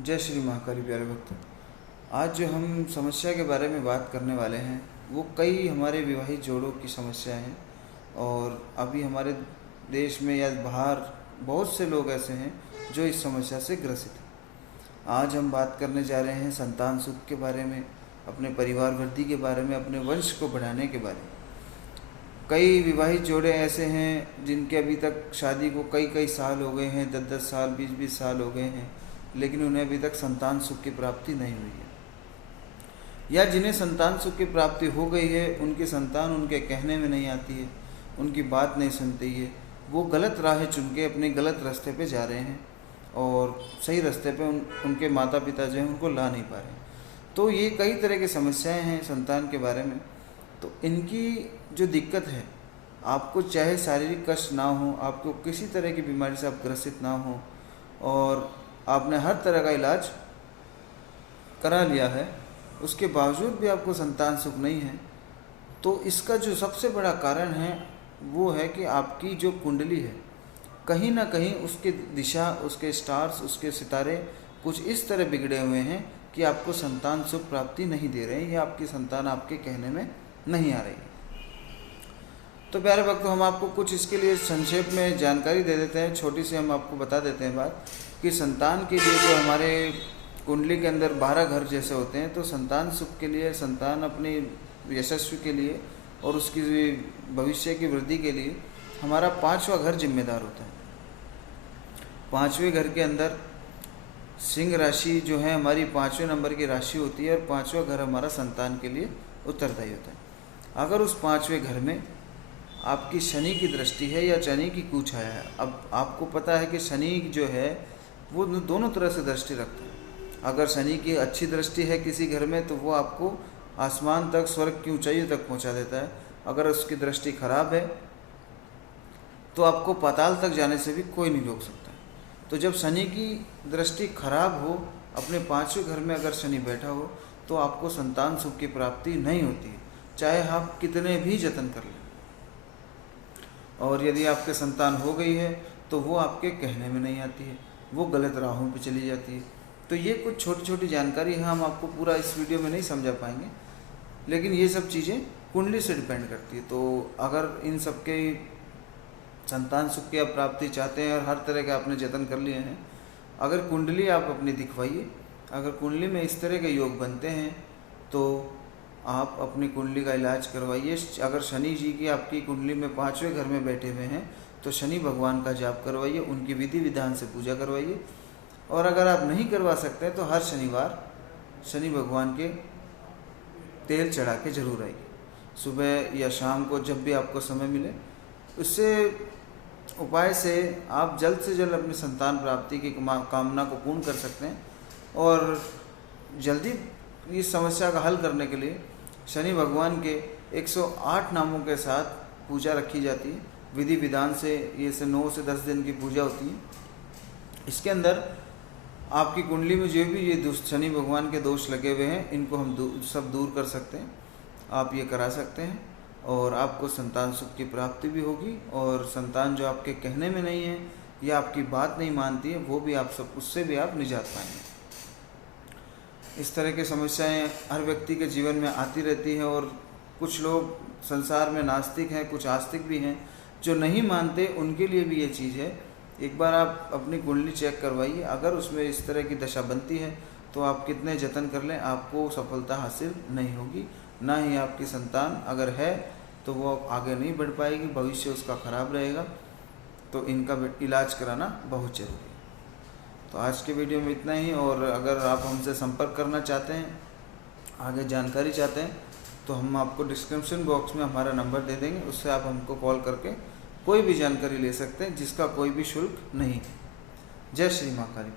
जय श्री महाकाली प्यारे भक्त। आज जो हम समस्या के बारे में बात करने वाले हैं वो कई हमारे विवाहित जोड़ों की समस्या हैं। और अभी हमारे देश में या बाहर बहुत से लोग ऐसे हैं जो इस समस्या से ग्रसित हैं। आज हम बात करने जा रहे हैं संतान सुख के बारे में, अपने परिवार वृद्धि के बारे में, अपने वंश को बढ़ाने के बारे में। कई विवाहित जोड़े ऐसे हैं जिनके अभी तक शादी को कई कई साल हो गए हैं, 10-10 साल 20-20 साल हो गए हैं, लेकिन उन्हें अभी तक संतान सुख की प्राप्ति नहीं हुई है। या जिन्हें संतान सुख की प्राप्ति हो गई है उनकी संतान उनके कहने में नहीं आती है, उनकी बात नहीं सुनती है, वो गलत राह चुन के अपने गलत रास्ते पे जा रहे हैं और सही रास्ते पे उनके माता पिता जो हैं उनको ला नहीं पा रहे। तो ये कई तरह की समस्याएं हैं संतान के बारे में। तो इनकी जो दिक्कत है, आपको चाहे शारीरिक कष्ट ना हो, आपको किसी तरह की बीमारी से आप ग्रसित ना हो और आपने हर तरह का इलाज करा लिया है, उसके बावजूद भी आपको संतान सुख नहीं है, तो इसका जो सबसे बड़ा कारण है वो है कि आपकी जो कुंडली है, कहीं ना कहीं उसकी दिशा, उसके स्टार्स, उसके सितारे कुछ इस तरह बिगड़े हुए हैं कि आपको संतान सुख प्राप्ति नहीं दे रहे हैं या आपकी संतान आपके कहने में नहीं आ रही है। तो प्यारे भक्तों, हम आपको कुछ इसके लिए संक्षेप में जानकारी दे देते हैं। छोटी सी हम आपको बता देते हैं बात कि संतान के लिए जो हमारे कुंडली के अंदर 12 घर जैसे होते हैं, तो संतान सुख के लिए, संतान अपनी यशस्वी के लिए और उसकी भविष्य की वृद्धि के लिए हमारा 5वां घर जिम्मेदार होता है। 5वें घर के अंदर सिंह राशि जो है हमारी 5वें नंबर की राशि होती है और 5वां घर हमारा संतान के लिए उत्तरदायी होता है। अगर उस 5वें घर में आपकी शनि की दृष्टि है या शनि की कुछाया है, अब आपको पता है कि शनि जो है वो दोनों तरह से दृष्टि रखता है। अगर शनि की अच्छी दृष्टि है किसी घर में तो वो आपको आसमान तक, स्वर्ग की ऊंचाइयों तक पहुंचा देता है। अगर उसकी दृष्टि खराब है तो आपको पाताल तक जाने से भी कोई नहीं रोक सकता। तो जब शनि की दृष्टि खराब हो, अपने 5वें घर में अगर शनि बैठा हो, तो आपको संतान सुख की प्राप्ति नहीं होती है, चाहे आप कितने भी जतन कर लें। और यदि आपके संतान हो गई है तो वो आपके कहने में नहीं आती है, वो गलत राहों पे चली जाती है। तो ये कुछ छोटी छोटी जानकारी है, हम आपको पूरा इस वीडियो में नहीं समझा पाएंगे, लेकिन ये सब चीज़ें कुंडली से डिपेंड करती है। तो अगर इन सब के संतान सुख की आप प्राप्ति चाहते हैं और हर तरह के आपने जतन कर लिए हैं, अगर कुंडली आप अपनी दिखवाइए, अगर कुंडली में इस तरह के योग बनते हैं तो आप अपनी कुंडली का इलाज करवाइए। अगर शनि जी की आपकी कुंडली में 5वें घर में बैठे हुए हैं तो शनि भगवान का जाप करवाइए, उनकी विधि विधान से पूजा करवाइए। और अगर आप नहीं करवा सकते तो हर शनिवार शनि भगवान के तेल चढ़ा के जरूर आइए, सुबह या शाम को जब भी आपको समय मिले। उससे उपाय से आप जल्द से जल्द अपनी संतान प्राप्ति की कामना को पूर्ण कर सकते हैं। और जल्दी इस समस्या का हल करने के लिए शनि भगवान के 108 नामों के साथ पूजा रखी जाती है विधि विधान से। ये से 9 से 10 दिन की पूजा होती है। इसके अंदर आपकी कुंडली में जो भी ये शनि भगवान के दोष लगे हुए हैं, इनको हम सब दूर कर सकते हैं। आप ये करा सकते हैं और आपको संतान सुख की प्राप्ति भी होगी। और संतान जो आपके कहने में नहीं है या आपकी बात नहीं मानती है, वो भी आप सब, उससे भी आप निजात पाएंगे। इस तरह की समस्याएं हर व्यक्ति के जीवन में आती रहती हैं और कुछ लोग संसार में नास्तिक हैं, कुछ आस्तिक भी हैं जो नहीं मानते, उनके लिए भी ये चीज़ है। एक बार आप अपनी कुंडली चेक करवाइए, अगर उसमें इस तरह की दशा बनती है तो आप कितने जतन कर लें, आपको सफलता हासिल नहीं होगी। ना ही आपकी संतान अगर है तो वो आगे नहीं बढ़ पाएगी, भविष्य उसका खराब रहेगा। तो इनका इलाज कराना बहुत ज़रूरी है। तो आज के वीडियो में इतना ही। और अगर आप हमसे संपर्क करना चाहते हैं, आगे जानकारी चाहते हैं, तो हम आपको डिस्क्रिप्शन बॉक्स में हमारा नंबर दे देंगे, उससे आप हमको कॉल करके कोई भी जानकारी ले सकते हैं जिसका कोई भी शुल्क नहीं है। जय श्री महाकाली।